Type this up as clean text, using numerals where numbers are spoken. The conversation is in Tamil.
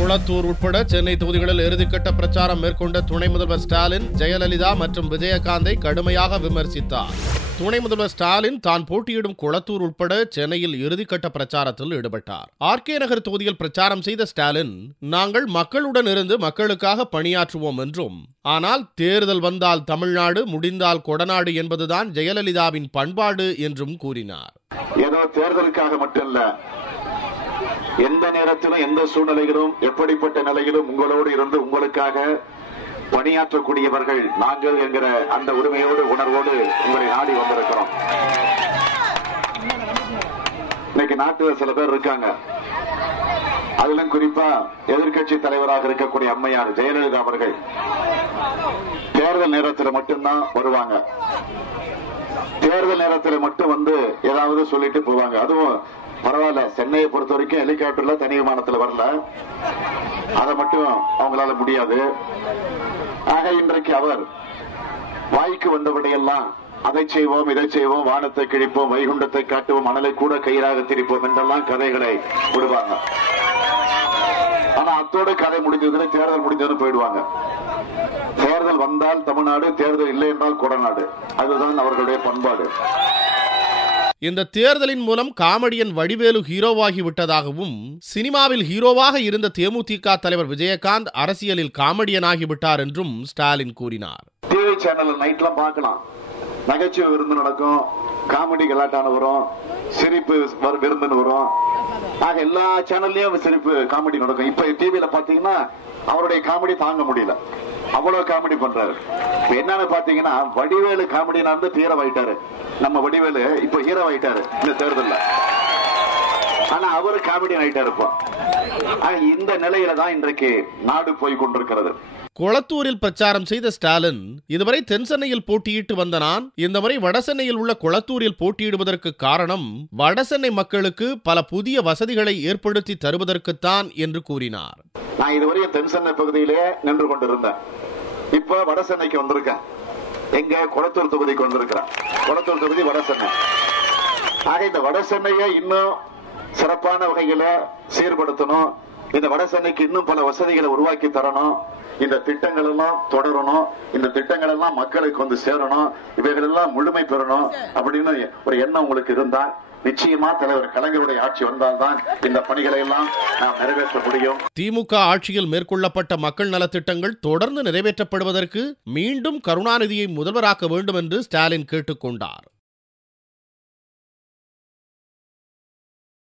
குளத்தூர் உட்பட சென்னை தொகுதிகளில் இறுதிக்கட்ட பிரச்சாரம் மேற்கொண்ட துணை முதல்வர் ஸ்டாலின் ஜெயலலிதா மற்றும் விஜயகாந்தை கடுமையாக விமர்சித்தார். துணை முதல்வர் ஸ்டாலின் தான் போட்டியிடும் குளத்தூர் உட்பட சென்னையில் இறுதிக்கட்ட பிரச்சாரத்தில் ஈடுபட்டார். ஆர்கே நகர் தொகுதியில் பிரச்சாரம் செய்த ஸ்டாலின், நாங்கள் மக்களுடன் இருந்து மக்களுக்காக பணியாற்றுவோம் என்றும், ஆனால் தேர்தல் வந்தால் தமிழ்நாடு, முடிந்தால் கொடநாடு என்பதுதான் ஜெயலலிதாவின் பண்பாடு என்றும் கூறினார். ஏதோ தேர்தலுக்காக மட்டுமல்ல, எந்த நேரத்திலும் எந்த சூழ்நிலையிலும் எப்படிப்பட்ட நிலையிலும் உங்களோடு இருந்து உங்களுக்காக பணியாற்றக்கூடியவர்கள் நாங்கள் என்கிற அந்த உரிமையோடு உணர்வோடு உங்களை நாடி வந்திருக்கிறோம். இன்னைக்கு நாட்டில் சில பேர் இருக்காங்க, அதிலும் குறிப்பா எதிர்கட்சி தலைவராக இருக்கக்கூடிய அம்மையார் ஜெயலலிதா அவர்கள் தேர்தல் நேரத்தில் மட்டும்தான் வருவாங்க. தேர்தல் நேரத்தில் மட்டும் வந்து ஏதாவது சொல்லிட்டு போவாங்க. அதுவும் பரவாயில்ல, சென்னையை பொறுத்த வரைக்கும் ஹெலிகாப்டர்ல தனி விமானத்தில் வரல, அதை மட்டும் அவங்களால முடியாது. ஆக இன்றைக்கு அவர் வாய்க்கு வந்தபடியெல்லாம் அதை செய்வோம், இதை செய்வோம், வானத்தை கிழிப்போம், வைகுண்டத்தை காட்டுவோம், மணலை கூட கயிறாக திரிப்போம் என்றெல்லாம் கதைகளை விடுவாங்க. ஆனா அத்தோடு கதை முடிஞ்சதுன்னு, தேர்தல் முடிஞ்சதுன்னு போயிடுவாங்க. தேர்தல் வந்தால் தமிழ்நாடு, தேர்தல் இல்லை என்றால் கொடநாடு. அதுதான் அவர்களுடைய பண்பாடு. இந்த தேர்தலின் மூலம் காமெடியன் வடிவேலு ஹீரோவாகி விட்டதாகவும், சினிமாவில் ஹீரோவாக இருந்த தேமுதிக தலைவர் விஜயகாந்த் அரசியலில் காமெடியன் ஆகிவிட்டார் என்றும் ஸ்டாலின் கூறினார். டிவி சேனல் நைட்லாம் பார்க்கலாம், நகைச்சுவை விருந்து நடக்கும், காமெடி கலாட்டான வரும், சிரிப்பு விருந்துன்னு வரும். ஆக எல்லா சேனல்லயும் சிரிப்பு காமெடி நடக்கும். இப்ப டிவியில பாத்தீங்கன்னா அவருடைய காமெடி தாங்க முடியல, அவ்வளவு காமெடி பண்றாரு. என்னன்னு பாத்தீங்கன்னா, வடிவேலு காமெடி நடந்து ஹீரோவாயிட்டாரு. நம்ம வடிவேலு இப்ப ஹீரோவாயிட்டாரு இந்த தேர்தல்ல. ஆனா அவரு காமெடி ஆயிட்டாரு. இந்த நிலையில தான் இன்றைக்கு நாடு போய் கொண்டிருக்கிறது. கொளத்தூரில் பிரச்சாரம் செய்த ஸ்டாலின், இதுவரை தென் சென்னையில் போட்டியிட்டு வந்த நான் இந்த முறை வடசென்னையில் உள்ள கொளத்தூரில் போட்டியிடுவதற்கு காரணம் வடசென்னை மக்களுக்கு பல புதிய வசதிகளை ஏற்படுத்தி தருவதற்குத்தான் என்று கூறினார். நான் இதுவரை தென் சென்னை பகுதியிலே நின்று கொண்டிருந்தேன். இப்ப வடசென்னைக்கு வந்திருக்கேன். எங்க கொளத்தூர் தொகுதிக்கு வந்திருக்கிறேன். கொளத்தூர் தொகுதி வடசென்னை. ஆக இந்த வடசென்னையை இன்னும் சிறப்பான வகையில சீர்படுத்தணும். இந்த வடசென்னைக்கு இன்னும் பல வசதிகளை உருவாக்கி தரணும். இந்த திட்டங்கள் எல்லாம் தொடரணும். இந்த திட்டங்கள் எல்லாம் மக்களுக்கு வந்து சேரணும். இவைகள் எல்லாம் முழுமை பெறணும் அப்படின்னு ஒரு எண்ணம் உங்களுக்கு இருந்தா, நிச்சயமா தலைவர் கலைஞருடைய ஆட்சி வந்தால்தான் இந்த பணிகளை எல்லாம் நாம் நிறைவேற்ற முடியும். திமுக ஆட்சியில் மேற்கொள்ளப்பட்ட மக்கள் நலத்திட்டங்கள் தொடர்ந்து நிறைவேற்றப்படுவதற்கு மீண்டும் கருணாநிதியை முதல்வராக்க வேண்டும் என்று ஸ்டாலின் கேட்டுக்கொண்டார்.